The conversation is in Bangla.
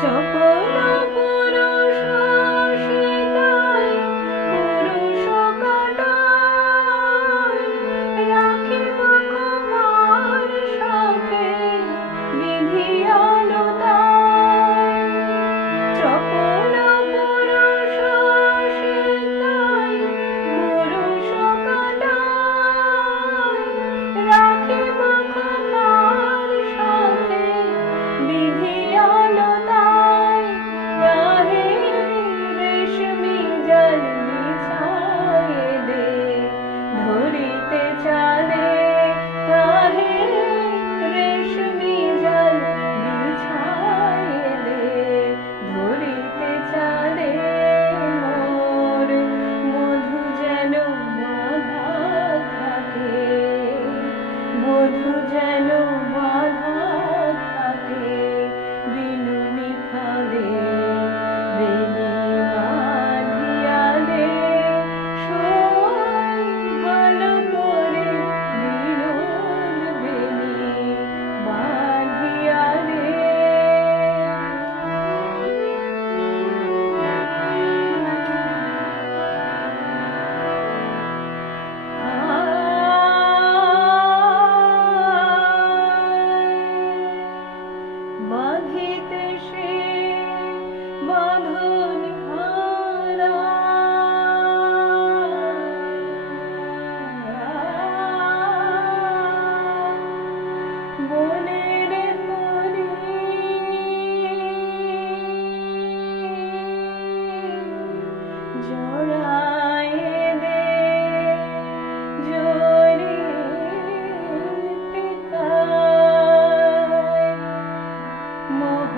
চপল পুরুষ সীতায় পুরুষ কাটায় রাখিব কুমার সাথে বিধিয়ালো তাই। চপল পুরুষ সীতায় পুরুষ কাটায় রাখিব কুমার সাথে বিধিয়ালো তাই। তাহে রেশমি জাল বিছায়ে দে ধরিতে চাঁদে, তাহে রেশমি জাল বিছায়ে দে ধরিতে চাঁদে। মোর মধু যেন বাঁধা থাকে, মধু যেন বাঁধা থাকে বিনুনি ফাঁদে। বেনি বাঁধিয়া দে শোয় ভালো করে বিনুর বেনি বাঁধিয়া দে। বাঁধিতে সে বাঁধন হারা, বনের হরি জড়ায়ে দে জড়িয়ে পিতায়। মোহ